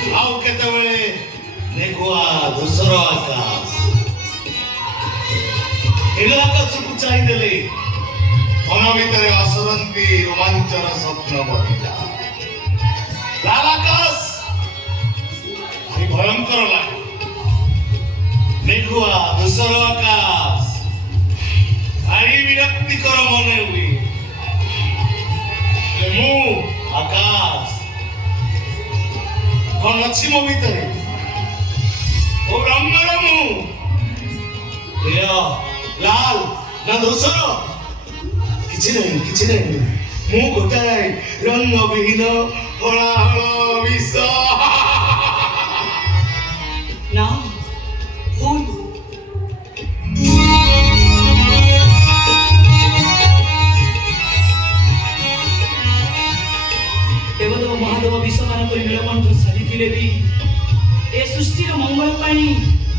ଆଉ କେତେବେଳେ ମେଘୁଆ ଧୂସର ଆକାଶ ନୀଳ ଆକାଶକୁ ଚାହିଁଦେଲେ ମନ ଭିତରେ ଅସରନ୍ତି ରୋମାଞ୍ଚର ସ୍ୱପ୍ନ ବହିଲା। ଲାଲ ଆକାଶ ଭାରି ଭୟଙ୍କର ଲାଗେ। ମେଘୁଆ ଧୂସର ଆକାଶ ଭାରି ବିରକ୍ତିକର ମନେ ହୁଏ। ମୁଁ ଆକାଶ କଣ ଅଛି ମୋ ଭିତରେ? ଓ ରଙ୍ଗର ମୁଁ ଲାଲ ନା ଧୂସର? କିଛି ନାହିଁ ମୁଁ ଗୋଟାଏ ରଙ୍ଗ ବିହୀନ ହଳାହଳ ବିଷ। ନା ଭୁଲ। ଦେବଦେବ ମହାଦେବ ବିଶ୍ୱମାନ କରି ନୀଳକଣ୍ଠ ସାରିଥିଲେ ବି ଏ ସୃଷ୍ଟିର ମଙ୍ଗଳ ପାଇଁ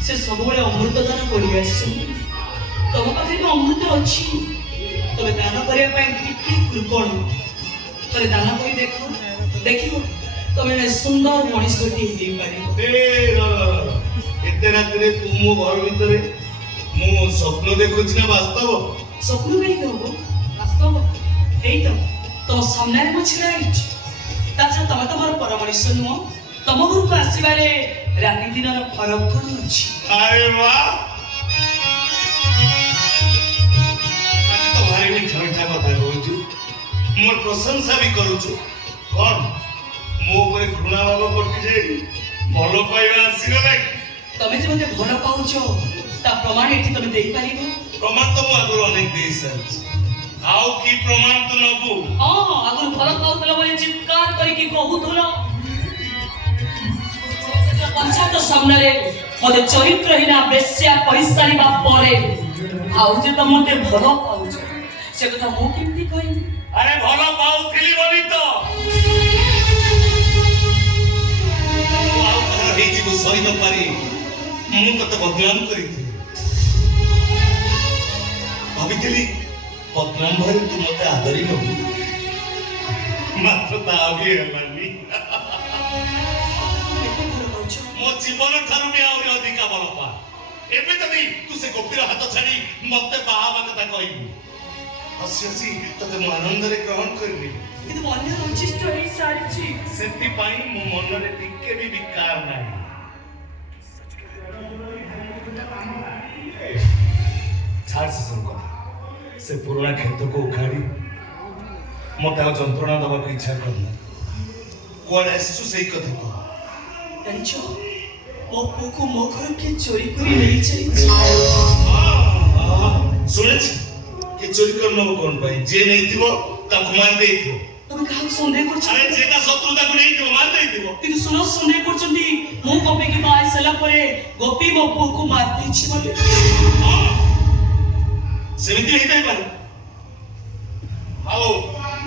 ସେ ସବୁବେଳେ ଅମୃତ ଦାନ କରି ଆସିଛନ୍ତି। ତମ ପାଖରେ ବି ଅମୃତ ଅଛି, ତମେ ଦାନ କରିବା ପାଇଁ ଟିକେ କୃପଣ। ଥରେ ଦାନ କରି ଦେଖିବ ତମେ ସୁନ୍ଦର ମଣିଷଟି ହେଇପାରିବ। ଏତେ ରାତିରେ ତୁ ମୋ ଘର ଭିତରେ ମୁଁ ସ୍ୱପ୍ନ ଦେଖୁଛି ନା ବାସ୍ତବ? ସ୍ୱପ୍ନ କାହିଁକି ହବ, ବାସ୍ତବ। ଏଇ ତ ତମ ସାମ୍ନାରେ ମୁଁ ଛିଡା ହେଇଛି। ତାଛଡ଼ା ତମେ ତ ମୋର ପର ମଣିଷ ନୁହଁ। ତମ ଘରକୁ ଆସିବାରେ ରାତି ଦିନର ଫରକ କଣ ଅଛି? ଆରେ ବାଃ, ଆଜି ତ ଭାରି ମିଠା ମିଠା କଥା କହୁଛୁ, ମୋର ପ୍ରଶଂସା ବି କରୁଛୁ। କଣ ମୋ ଉପରେ ଘୃଣା ଭାବ କଟିଯାଇ ଭଲ ପାଇବା ଆସିଗଲା? ତମେ ଯେ ମତେ ଭଲ ପାଉଛ ତା ପ୍ରମାଣ ଏଠି ତମେ ଦେଇପାରିବ? ପ୍ରମାଣ ତ ମୁଁ ଆଗରୁ ଅନେକ ଦେଇ ସାରିଛି, ଆଉ କି ପ୍ରମାଣ ତ ନବୁ? ହଁ, ଆଗରୁ ଭଲ ପାଉଥିଲ ବୋଲି ଚିତ୍କାର କରିକି କହୁଥିଲ। ପଞ୍ଚାୟତ ସାମ୍ନାରେ ମତେ ଚରିତ୍ରହୀନା ବେଶ୍ୟା କହିସାରିବା ପରେ ଆଉ ଯେ ତମେ ମତେ ଭଲ ପାଉଛ ସେ କଥା ମୁଁ କେମିତି କହିବି? ଆରେ ଭଲ ପାଉଥିଲି ବୋଲି ତ ଆଉ କାହାର ହେଇଯିବ ସହି ନ ପାରି ମୁଁ ତତେ ବଦନାମ କରିଥିଲି। ଭାବିଥିଲି ବଦନାମ ଭୟରେ ତୁ ମତେ ଆଦରି ନବୁ, ମାତ୍ର ତା ବି ହେଲାନି। ମୋ ଜୀବନ ଠାରୁ ବି ଆହୁରି ଅଧିକା ଭଲ ପା। ଏବେ ଯଦି ତୁ ସେ ଗୋପୀର ହାତ ଛାଡି ମତେ ବାହା ହେବା କଥା କହିବୁ, ହସି ହସି ତତେ ମୁଁ ଆନନ୍ଦରେ ଗ୍ରହଣ କରିବି। କିନ୍ତୁ ମନ ଅଚିଷ୍ଟ ହେଇ ସାରିଛି। ସେଥିପାଇଁ ମୋ ମନରେ ଟିକେ ବି ବିକାର ନାହିଁ। ଛାଡ଼ ସେସବୁ କଥା। ସେ ପୁରୁଣା କ୍ଷେତ୍ରକୁ ଉଖାଡ଼ି ମତେ ଆଉ ଯନ୍ତ୍ରଣା ଦେବାକୁ ଇଚ୍ଛା କରୁନା। କୁଆଡେ ଆସିଛୁ ସେଇ କଥା କହ। ଜାଣିଛ ମୋ ପୁଅକୁ ମୋ ଘର କିଏ ଚୋରି କରି ନେଇଯାଇଛି। ଶୁଣିଛି କିଏ ଚୋରି କରି ନବ କଣ ପାଇଁ? ଯିଏ ନେଇଥିବ ତାକୁ ମାରି ଦେଇଥିବ। ତମେ କାହାକୁ ସନ୍ଦେହ କରୁଛ? ଆରେ ଯେ ତା ଶତ୍ରୁ ତାକୁ ନେଇଥିବ ମାରି ଦେଇଥିବ। କିନ୍ତୁ ସୁର ସନ୍ଦେହ କରୁଛନ୍ତି ମୁଁ ଗୋପୀକି ବାହା ହେଇ ସାରିଲା ପରେ ଗୋପୀ ମୋ ପୁଅକୁ ମାରି ଦେଇଛି ବୋଲି। ସେମିତି ହେଇଥାଇପାରେ, ଆଉ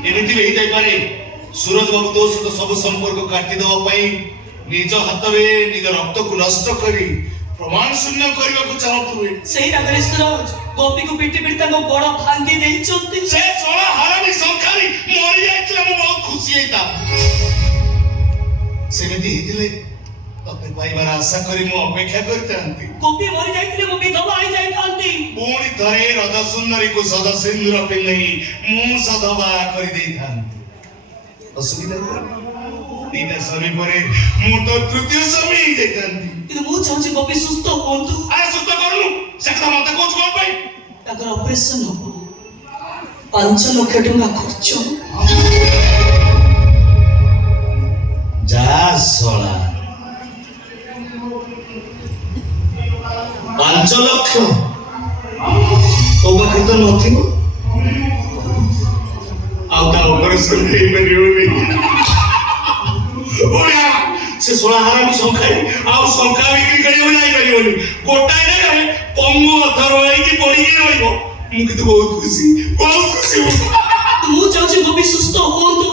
ଏମିତି ବି ହେଇଥାଇପାରେ ସୁରଜ ବାବୁ ତୋ ସହିତ ସବୁ ସମ୍ପର୍କ କାଟିଦେବା ପାଇଁ ନିଜ ହାତରେ ନିଜ ରକ୍ତକୁ ନଷ୍ଟ କରି ପ୍ରମାଣ ଶୂନ୍ୟ କରିବାକୁ ଚାହୁଁଥିବେ। ସେଇ ରାଗରେ ସୁରଜ ଗୋପୀକୁ ପିଟି ପିଟି ତାଙ୍କ ଗୋଡ଼ ଭାଙ୍ଗି ଦେଇଛନ୍ତି। ସେ ଚଳା ହାରାମି ସଂଖାରୀ ମରି ଯାଇଥିଲେ ମୁଁ ବହୁତ ଖୁସି ହେଇଥାନ୍ତି। ସେମିତି ହେଇଥିଲେ ତତେ ପାଇବାର ଆଶା କରି ମୁଁ ଅପେକ୍ଷା କରିଥାନ୍ତି। ଗୋପୀ ମରି ଯାଇଥିଲେ ମୁଁ ବିଧବା ହେଇ ଯାଇଥାନ୍ତି। ପୁଣି ଥରେ ରଜ ସୁନ୍ଦରୀକୁ ସଦ ସିନ୍ଦୁର ପିନ୍ଧେଇ ମୁଁ ସଧବା କରିଦେଇଥାନ୍ତି। ଅସୁବିଧା ଦିଟା ସ୍ୱାମୀ ପରେ ମୁଁ ତ ତୃତୀୟ ସ୍ୱାମୀ ହେଇଯାଇଥାନ୍ତି। କିନ୍ତୁ ମୁଁ ଚାହୁଁଛି ଗୋପୀ ସୁସ୍ଥ ହୁଅନ୍ତୁ। ଆରେ ସୁସ୍ଥ କରୁନୁ, ସେ କଥା ମତେ କହୁଛୁ କଣ ପାଇଁ? ତାଙ୍କର ଅପରେସନ ହବ, 5 ଲକ୍ଷ ଟଙ୍କା ଖର୍ଚ୍ଚ। ଯା ଶଳା, 5 ଲକ୍ଷ ତୋ ପାଖରେ ତ ନଥିବ, ଆଉ ତା ଅପରେସନ ହେଇପାରିବନି। ସେ ଶଳା ହାରାମି ସଂଖାରୀ ଆଉ ଶଙ୍ଖା ବିକ୍ରି କରିବାକୁ ଯାଇପାରିବନି। ଗୋଟାଏ ଜାଗାରେ ପଙ୍ଗୁ ଅଥର ହେଇକି ପଡିକି ରହିବ। ମୁଁ କିନ୍ତୁ ବହୁତ ଖୁସି। ମୁଁ ଚାହୁଁଛି ଗୋପୀ ସୁସ୍ଥ ହୁଅନ୍ତୁ।